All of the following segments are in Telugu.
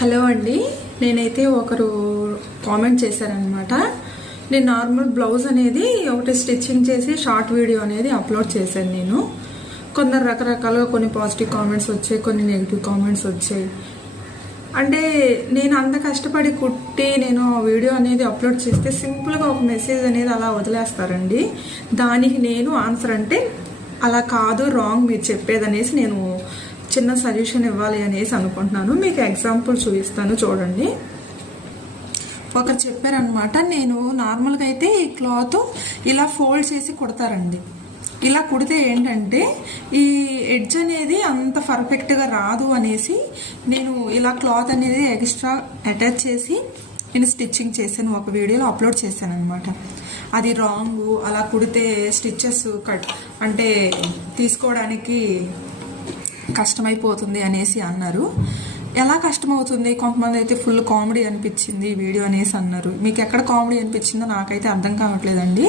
హలో అండి, నేనైతే ఒకరు కామెంట్ చేశారనమాట. నేను నార్మల్ బ్లౌజ్ అనేది ఒకటి స్టిచ్చింగ్ చేసి షార్ట్ వీడియో అనేది అప్లోడ్ చేశాను. నేను కొందరు రకరకాలుగా కొన్ని పాజిటివ్ కామెంట్స్ వచ్చాయి, కొన్ని నెగిటివ్ కామెంట్స్ వచ్చాయి. అంటే నేను అంత కష్టపడి కుట్టి నేను వీడియో అనేది అప్లోడ్ చేస్తే సింపుల్గా ఒక మెసేజ్ అనేది అలా వదిలేస్తారండి. దానికి నేను ఆన్సర్ అంటే అలా కాదు, రాంగ్ మీరు చెప్పేదనేసి నేను చిన్న సజెషన్ ఇవ్వాలి అనేసి అనుకుంటున్నాను. మీకు ఎగ్జాంపుల్ చూపిస్తాను చూడండి. ఒకరు చెప్పారనమాట, నేను నార్మల్గా అయితే ఈ క్లాత్ ఇలా ఫోల్డ్ చేసి కుడతారండి. ఇలా కుడితే ఏంటంటే ఈ ఎడ్జ్ అనేది అంత పర్ఫెక్ట్గా రాదు అనేసి నేను ఇలా క్లాత్ అనేది ఎక్స్ట్రా అటాచ్ చేసి నేను స్టిచ్చింగ్ చేశాను, ఒక వీడియోలో అప్లోడ్ చేశాను అనమాట. అది రాంగ్, అలా కుడితే స్టిచ్చెస్ కట్ అంటే తీసుకోవడానికి కష్టమైపోతుంది అనేసి అన్నారు. ఎలా కష్టమవుతుంది? కొంతమంది అయితే ఫుల్ కామెడీ అనిపించింది ఈ వీడియో అనేసి అన్నారు. మీకు ఎక్కడ కామెడీ అనిపించిందో నాకైతే అర్థం కావట్లేదండి.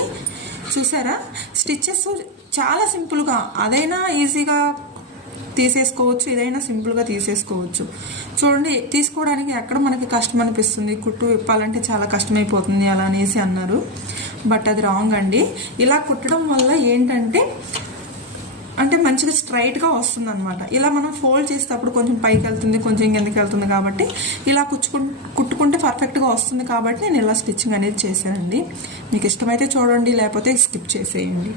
చూసారా, స్టిచ్చెస్ చాలా సింపుల్గా, అదైనా ఈజీగా తీసేసుకోవచ్చు, ఇదైనా సింపుల్గా తీసేసుకోవచ్చు. చూడండి, తీసుకోవడానికి ఎక్కడ మనకి కష్టం అనిపిస్తుంది, కుట్టు విప్పాలంటే చాలా కష్టమైపోతుంది అలా అనేసి అన్నారు. బట్ అది రాంగ్ అండి. ఇలా కుట్టడం వల్ల ఏంటంటే అంటే మంచిగా స్ట్రైట్గా వస్తుంది అనమాట. ఇలా మనం ఫోల్డ్ చేసేటప్పుడు కొంచెం పైకి వెళ్తుంది, కొంచెం కిందకి వెళ్తుంది. కాబట్టి ఇలా కుట్టుకుంటే పర్ఫెక్ట్గా వస్తుంది. కాబట్టి నేను ఇలా స్టిచ్చింగ్ అనేది చేశానండి. మీకు ఇష్టమైతే చూడండి, లేకపోతే స్కిప్ చేసేయండి.